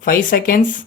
5 seconds.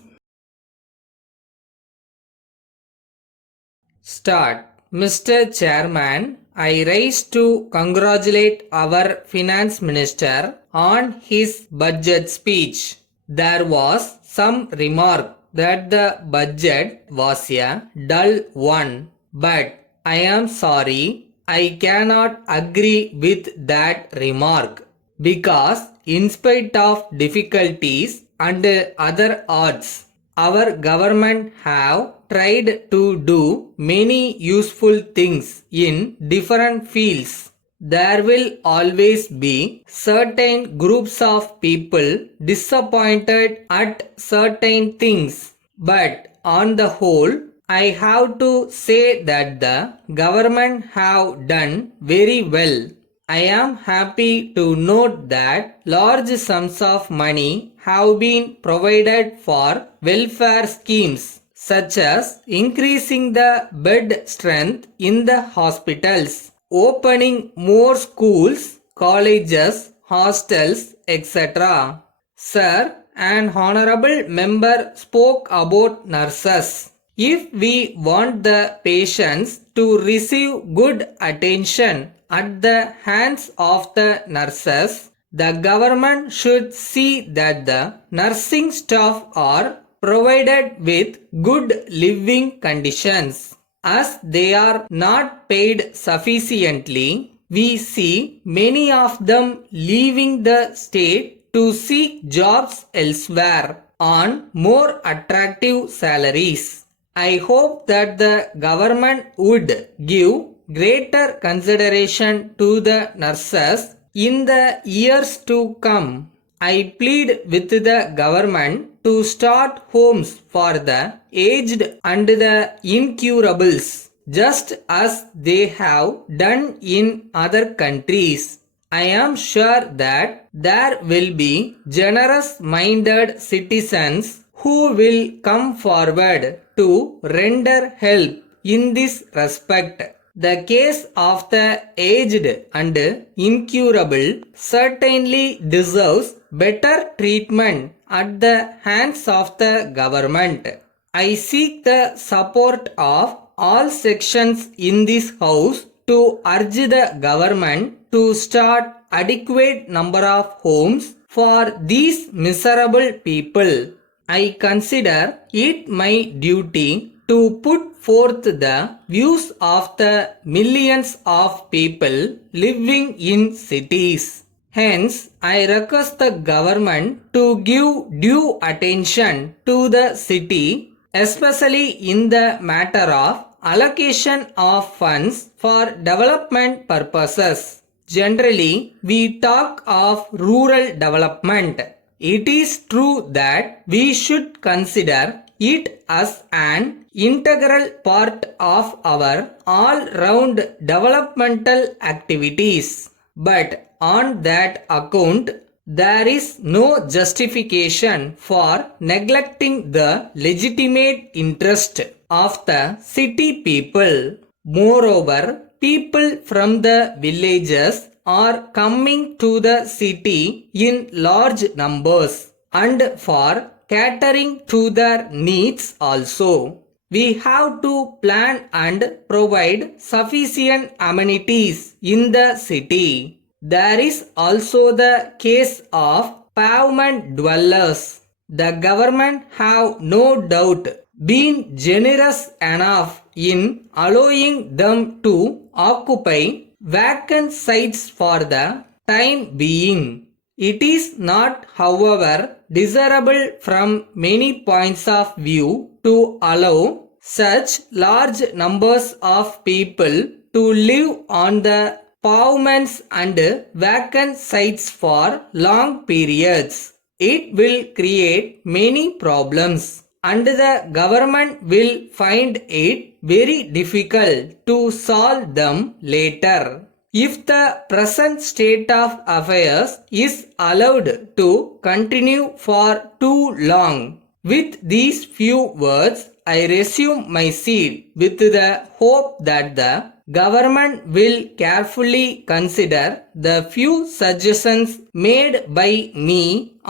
Start. Mr. Chairman, I rise to congratulate our finance minister on his budget speech. There was some remark that the budget was a dull one, but I am sorry, I cannot agree with that remark because in spite of difficulties and other odds, our government have tried to do many useful things in different fields. There will always be certain groups of people disappointed at certain things, but on the whole, I have to say that the government have done very well. I am happy to note that large sums of money have been provided for welfare schemes such as increasing the bed strength in the hospitals, opening more schools, colleges, hostels, etc. Sir, an honorable member spoke about nurses. If we want the patients to receive good attention at the hands of the nurses, the government should see that the nursing staff are provided with good living conditions. As they are not paid sufficiently, we see many of them leaving the state to seek jobs elsewhere on more attractive salaries. I hope that the government would give greater consideration to the nurses in the years to come. I plead with the government to start homes for the aged and the incurables, just as they have done in other countries. I am sure that there will be generous minded citizens who will come forward to render help in this respect. The case of the aged and incurable certainly deserves better treatment at the hands of the government. I seek the support of all sections in this house to urge the government to start adequate number of homes for these miserable people. I consider it my duty to put forth the views of the millions of people living in cities. Hence, I request the government to give due attention to the city, especially in the matter of allocation of funds for development purposes. Generally, we talk of rural development. It is true that we should consider it as an integral part of our all-round developmental activities. But on that account, there is no justification for neglecting the legitimate interest of the city people. Moreover, people from the villages are coming to the city in large numbers, and for catering to their needs also, we have to plan and provide sufficient amenities in the city. There is also the case of pavement dwellers. The government have no doubt been generous enough in allowing them to occupy vacant sites for the time being. It is not, however, desirable from many points of view to allow such large numbers of people to live on the pavements and vacant sites for long periods. It will create many problems, and the government will find it very difficult to solve them later. If the present state of affairs is allowed to continue for too long, With these few words, I resume my seat with the hope that the government will carefully consider the few suggestions made by me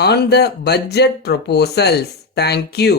on the budget proposals. Thank you.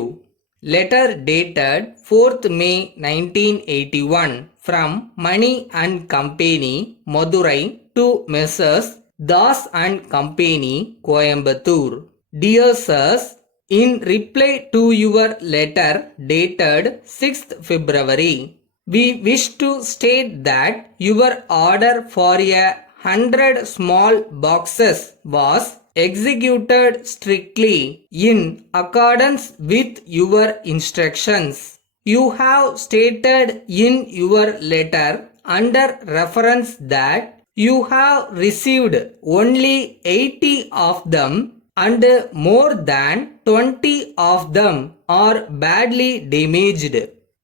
Letter dated 4th May 1981 from Money and Company, Madurai to Messrs. Das and Company, Coimbatore. Dear Sirs, in reply to your letter dated 6th February, we wish to state that your order for 100 small boxes was executed strictly in accordance with your instructions. You have stated in your letter under reference that you have received only 80 of them and more than 20 of them are badly damaged.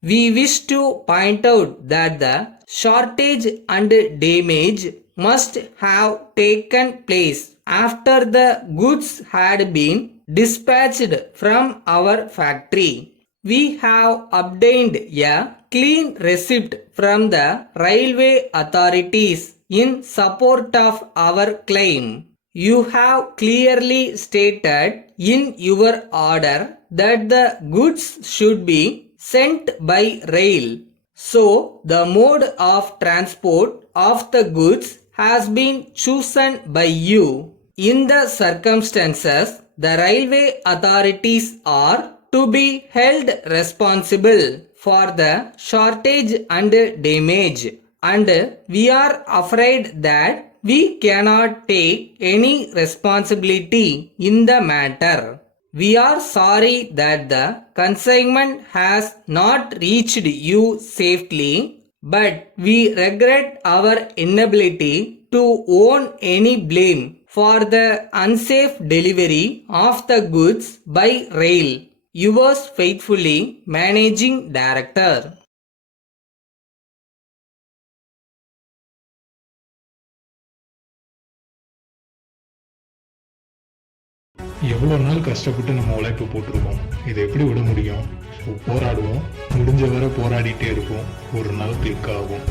We wish to point out that the shortage and damage must have taken place after the goods had been dispatched from our factory. We have obtained a clean receipt from the railway authorities in support of our claim. You have clearly stated in your order that the goods should be sent by rail. So, the mode of transport of the goods has been chosen by you. In the circumstances, the railway authorities are to be held responsible for the shortage and damage, and we are afraid that we cannot take any responsibility in the matter. We are sorry that the consignment has not reached you safely, but we regret our inability to own any blame for the unsafe delivery of the goods by rail. Yours faithfully, Managing Director. எவ்வளோ நாள் கஷ்டப்பட்டு நம்ம உழைப்பு போட்டிருக்கோம், இதை எப்படி விட முடியும்? ஸோ போராடுவோம், முடிஞ்ச வரை போராடிட்டே இருப்போம், ஒரு நாள் கிளிக் ஆகும்.